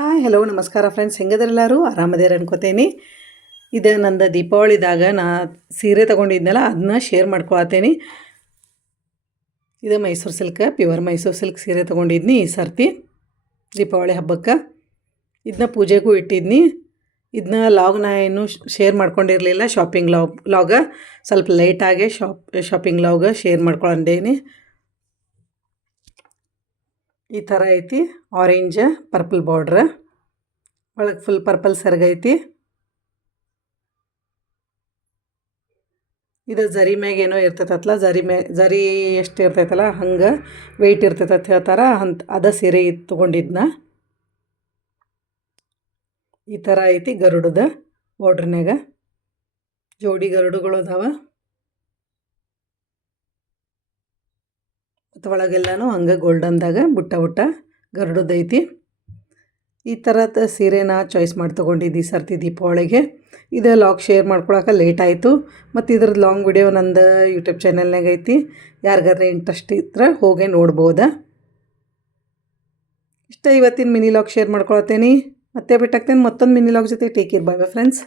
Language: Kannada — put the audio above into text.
ಹಾಯ್, ಹಲೋ, ನಮಸ್ಕಾರ ಫ್ರೆಂಡ್ಸ್ ಹೆಂಗದ್ರೆಲ್ಲರೂ ಆರಾಮದೇರ ಅನ್ಕೋತೇನೆ. ಇದು ನಂದು ದೀಪಾವಳಿದಾಗ ನಾ ಸೀರೆ ತೊಗೊಂಡಿದ್ನಲ್ಲ ಅದನ್ನ ಶೇರ್ ಮಾಡ್ಕೊಳತ್ತೇನೆ. ಇದು Mysuru silk pure Mysuru silk ಸೀರೆ ತೊಗೊಂಡಿದ್ನಿ ಈ ಸರ್ತಿ, ದೀಪಾವಳಿ ಹಬ್ಬಕ್ಕೆ. ಇದನ್ನ ಪೂಜೆಗೂ ಇಟ್ಟಿದ್ನಿ. ಇದನ್ನ ಲಾಗ್ ನಾ ಏನು ಶೇರ್ ಮಾಡ್ಕೊಂಡಿರಲಿಲ್ಲ ಶಾಪಿಂಗ್ ಲಾಗ್ ಲಾಗ ಸ್ವಲ್ಪ ಲೇಟಾಗೆ ಶಾಪ್ ಶಾಪಿಂಗ್ ಲಾಗ ಶೇರ್ ಮಾಡ್ಕೊಂಡೇನಿ ಈ ಥರ ಐತಿ. ಆರೆಂಜ್ ಪರ್ಪಲ್ ಬಾರ್ಡ್ರ್ ಒಳಗೆ ಫುಲ್ ಪರ್ಪಲ್ ಸರ್ಗೈತಿ ಇದು ಜರಿ ಮ್ಯಾಗ ಏನೋ ಇರ್ತೈತಲ್ಲ ಜರಿ ಮ್ಯಾ, ಜರಿ ಎಷ್ಟು ಇರ್ತೈತಲ್ಲ ಹಂಗೆ ವೆಯ್ಟ್ ಇರ್ತೈತೆ ಅಂತ ಹೇಳ್ತಾರೆ. ಅಂತ ಅದ ಸೀರೆ ತೊಗೊಂಡಿದ್ನ. ಈ ಥರ ಐತಿ ಗರುಡದ ಬಾರ್ಡ್ರ್ನ್ಯಾಗ ಜೋಡಿ ಗರುಡುಗಳು ಅದಾವ. ಒಳಗೆಲ್ಲನೂ ಹಂಗೆ ಗೋಲ್ಡನ್ದಾಗ ಬುಟ್ಟ ಬುಟ್ಟ ಗರುಡದೈತಿ. ಈ ಥರದ ಸೀರೆನ ಚಾಯ್ಸ್ ಮಾಡಿ ತೊಗೊಂಡಿದ್ದು ಸರ್ತಿ ದೀಪಾವಳಿಗೆ. ಇದು ಲಾಗ್ ಶೇರ್ ಮಾಡ್ಕೊಳಕ್ಕೆ ಲೇಟ್ ಆಯಿತು. ಮತ್ತು ಇದ್ರದ್ದು ಲಾಂಗ್ ವಿಡಿಯೋ ನಂದು ಯೂಟ್ಯೂಬ್ ಚಾನಲ್ನಾಗ ಐತಿ. ಯಾರಿಗಾದ್ರೆ ಇಂಟ್ರೆಸ್ಟ್ ಇದ್ರೆ ಹೋಗಿ ನೋಡ್ಬೋದ. ಇಷ್ಟ ಇವತ್ತಿನ ಮಿನಿ ಲಾಗ್ ಶೇರ್ ಮಾಡ್ಕೊಳತ್ತೇನೆ. ಮತ್ತೆ ಬಿಟ್ಟಾಗ್ತೇನೆ ಮತ್ತೊಂದು ಮಿನಿ ಲಾಗ್ ಜೊತೆ. Take care bye bye friends